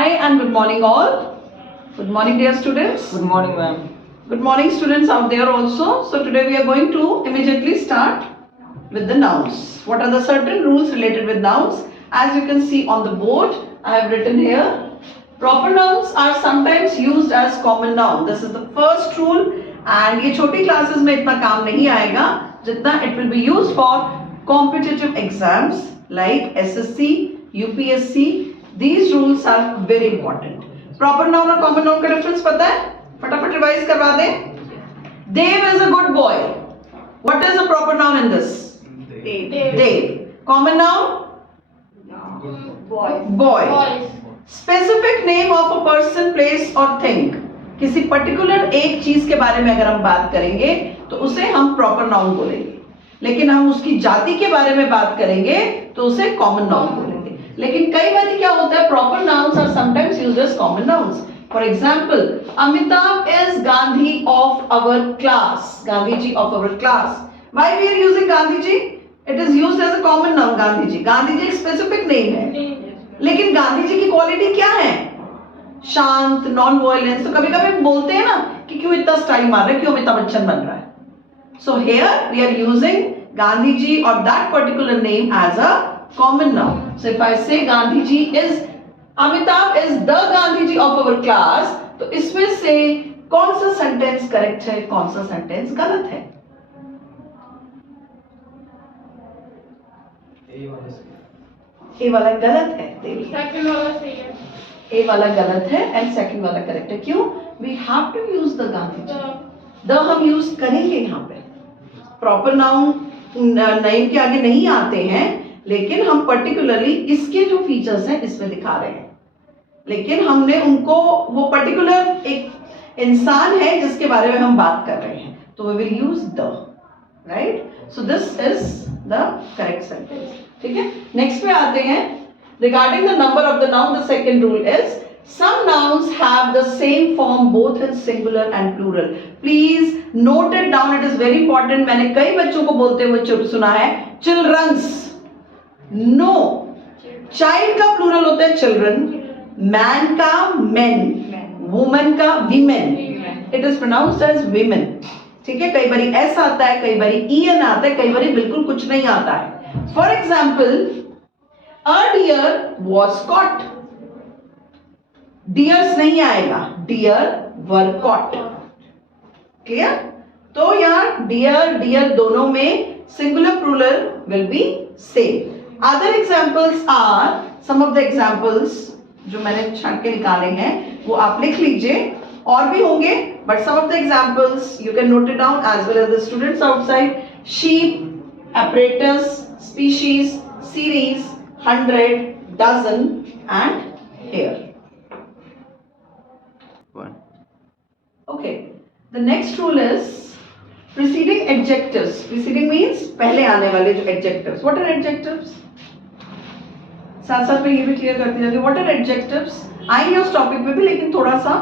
Hi and good morning all. Good morning dear students. Good morning, ma'am. Good morning students out there also. So today we are going to immediately start with the nouns. What are the certain rules related with nouns? As you can see on the board, I have written here. Proper nouns are sometimes used as common noun. This is the first rule and ये छोटी classes में इतना काम नहीं आएगा जितना it will be used for competitive exams like SSC, UPSC. These rules are very important. Proper noun और common noun का difference पता है? फटाफट रिवाइज करवा दें. Dave is a good boy. What is a proper noun in this? Dave. Common noun? Boy. Specific name of a person, place or thing. किसी particular एक चीज के बारे में अगर हम बात करेंगे तो उसे हम proper noun बोलेंगे. लेकिन हम उसकी जाति के बारे में बात करेंगे तो उसे common noun बोलेंगे. लेकिन कई बार क्या होता है, proper nouns are sometimes used as common nouns. For example, Amitabh is Gandhi of our class. Gandhi ji of our class. Why we are using Gandhi ji? It is used as a common noun. Gandhi ji. Gandhi ji एक specific name है. लेकिन गांधी जी की quality क्या है? शांत, non violence. तो कभी कभी बोलते हैं ना कि क्यों इतना स्टाइल मार रहे, क्यों अमिताभ बच्चन बन रहा है. So here we are using Gandhi ji or that particular name as a common noun. So if I say Gandhi ji is Amitabh is the Gandhi ji of our class, तो इसमें से कौन सा सेंटेंस करेक्ट है, कौन सा sentence गलत है? ए वाला गलत है, सेकंड वाला सही है. ए वाला गलत है एंड सेकंड वाला करेक्ट है. क्यों? We have to use the Gandhi ji. The हम यूज करेंगे यहाँ पे. प्रॉपर नाउन नेम के आगे नहीं आते हैं, लेकिन हम पर्टिकुलरली इसके जो फीचर्स हैं इसमें दिखा रहे हैं. लेकिन हमने उनको, वो पर्टिकुलर एक इंसान है जिसके बारे में हम बात कर रहे हैं, तो we will use the. Right? So this is the correct sentence. ठीक है, नेक्स्ट पे आते हैं. Regarding the number of the noun, the second rule is some nouns have the same form both in singular and plural. Please note it down, it is very important. मैंने कई बच्चों को बोलते हुए सुना है children's. No, child का plural होता है children, man का men, woman का women. It is pronounced as women. ठीक है, कई बारी ऐसा आता है, कई बारी en आता है, कई बारी बिल्कुल कुछ नहीं आता है. For example, a deer was caught. Dears नहीं आएगा, डियर वर कॉट. क्लियर? तो यहाँ डियर डियर दोनों में singular plural will be same. Other examples are, some of the examples जो मैंने छांट के निकाले हैं वो आप लिख लीजिए. और भी होंगे, but some of the examples you can note it down as well as the students outside. Sheep, apparatus, species, series, 100, dozen and hair. Okay, the next rule is preceding adjectives. Preceding means पहले आने वाले जो adjectives. What are adjectives? साथ साथ में ये भी clear करते जाएंगे. What are adjectives? आएंगे उस टॉपिक पे भी, लेकिन थोड़ा सा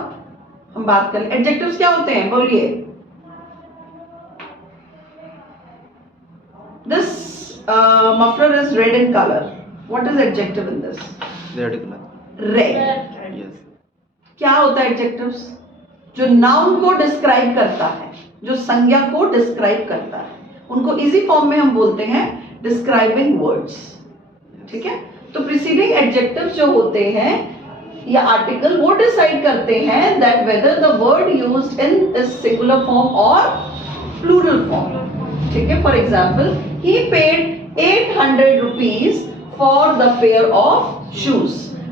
हम बात करें. Adjectives क्या होते हैं, बोलिए. This muffler is red in color. What is adjective in this? Red color. Red. Yes. क्या होता है adjectives? जो नाउन को डिस्क्राइब करता है, जो संज्ञा को डिस्क्राइब करता है, उनको इजी फॉर्म में हम बोलते हैं डिस्क्राइबिंग वर्ड्स. ठीक है, तो प्रीसीडिंग एडजेक्टिव्स जो होते हैं या आर्टिकल, वो डिसाइड करते हैं that whether the word used in is singular form और प्लूरल फॉर्म. ठीक है, for example, he paid 800 rupees for the pair of shoes.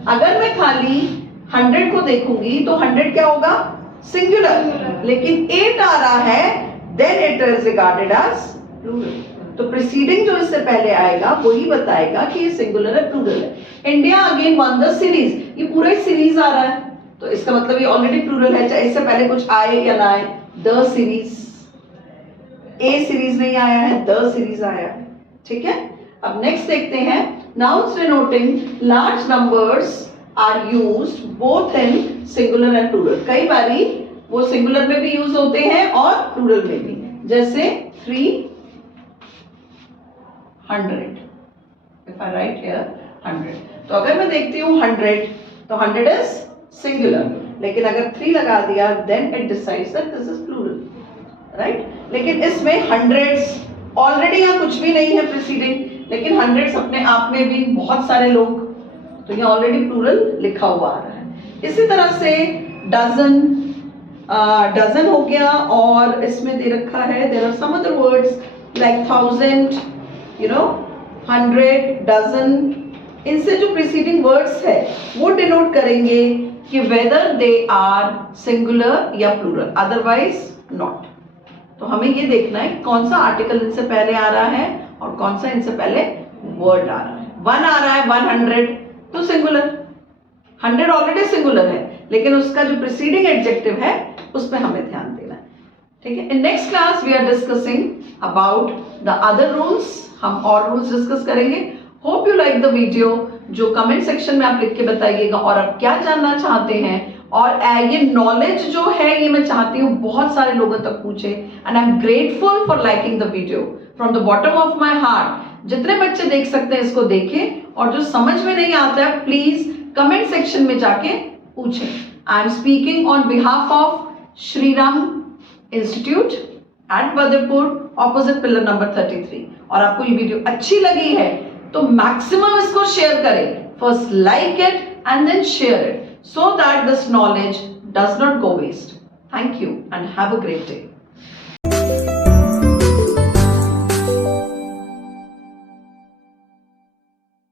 अगर मैं खाली 100 को देखूंगी तो 100 क्या होगा, सिंगुलर. लेकिन 8 आ रहा है, then it is regarded as plural. तो प्रीसीडिंग जो इससे पहले आएगा वही बताएगा कि ये सिंगुलर है, प्लूरल है. India again one the series, ये पूरा एक सीरीज आ रहा है, तो इसका मतलब ये ऑलरेडी प्लूरल है, चाहे इससे पहले कुछ आए या ना आए. द सीरीज, ए सीरीज नहीं आया है, द सीरीज आया है. ठीक है, अब नेक्स्ट देखते हैं. Nouns denoting large numbers are used both in singular and plural. कई बारी वो सिंगुलर में भी यूज होते हैं और प्लूरल में भी. जैसे 300. If I write here 100, तो अगर मैं देखती हूँ 100 तो 100 इज सिंगुलर, लेकिन अगर 3 लगा दिया then it decides that this is plural, right. लेकिन इसमें हंड्रेड्स ऑलरेडी यहाँ कुछ भी नहीं है प्रीसीडिंग, लेकिन हंड्रेड्स अपने आप में भी बहुत सारे लोग, तो यहाँ ऑलरेडी प्लूरल लिखा हुआ आ रहा है। इसी तरह से डजन, डजन हो गया, और इसमें दे रखा है there are some other words like 1000, you know 100, dozen. इनसे जो प्रीसीडिंग वर्ड्स है वो डिनोट करेंगे कि वेदर दे आर सिंगुलर या प्लूरल, अदरवाइज नॉट। तो हमें ये देखना है कौन सा आर्टिकल इनसे पहले आ रहा है और कौन सा इनसे पहले वर्ड आ रहा है। 1 आ रहा है 100 तो सिंगुलर, 100 ऑलरेडी सिंगुलर है, लेकिन उसका जो प्रीसीडिंग एडजेक्टिव है उस पर हमें ध्यान देना है, ठीक है। In next class we are discussing about the other rules, हम और रूल्स डिस्कस करेंगे। Hope you like the video. जो कमेंट सेक्शन में आप लिख के बताइएगा और आप क्या जानना चाहते हैं, और ये नॉलेज जो है ये मैं चाहती हूँ बहुत सारे लोगों तक पूछे, and I am grateful for liking the video from the bottom of my heart. जितने बच्चे देख सकते हैं इसको देखें, और जो समझ में नहीं आता है प्लीज कमेंट सेक्शन में जाके पूछें। I am speaking on behalf of Shriram institute eight Badarpur, opposite pillar number 33। और आपको ये वीडियो अच्छी लगी है तो मैक्सिमम इसको शेयर करें, first like it and then share it so that this knowledge does not go waste. Thank you and have a great day.